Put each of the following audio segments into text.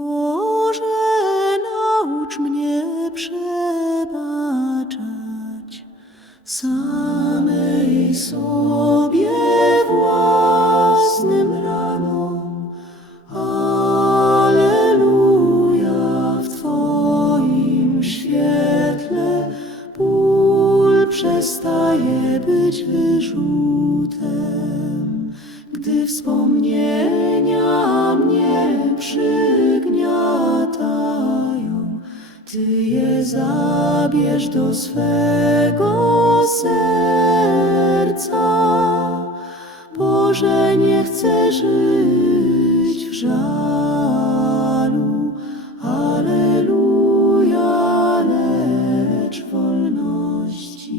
Boże, naucz mnie przebaczać samej sobie własnym ranom. Alleluja, w Twoim świetle ból przestaje być wyrzutem, gdy wspomnienia mnie przygniatają. Ty je zabierz do swego serca. Boże, nie chcę żyć w żalu. Alleluja, lecz wolności.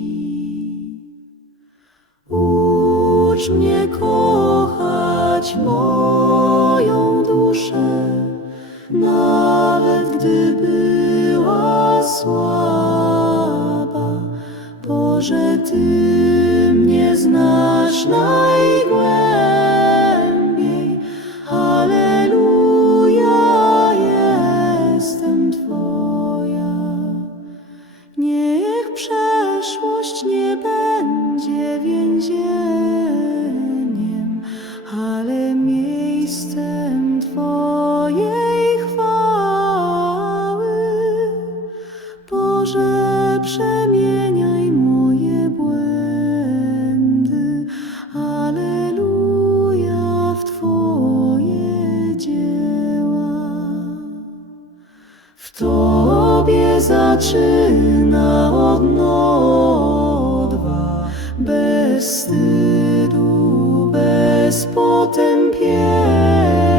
Ucz mnie kochać moją duszę, nawet gdy słaba. Boże, Ty mnie znasz najgłębiej. Boże, przemieniaj moje błędy. Alleluja w Twoje dzieła. W Tobie zaczyna odnowa, bez wstydu, bez potępienia.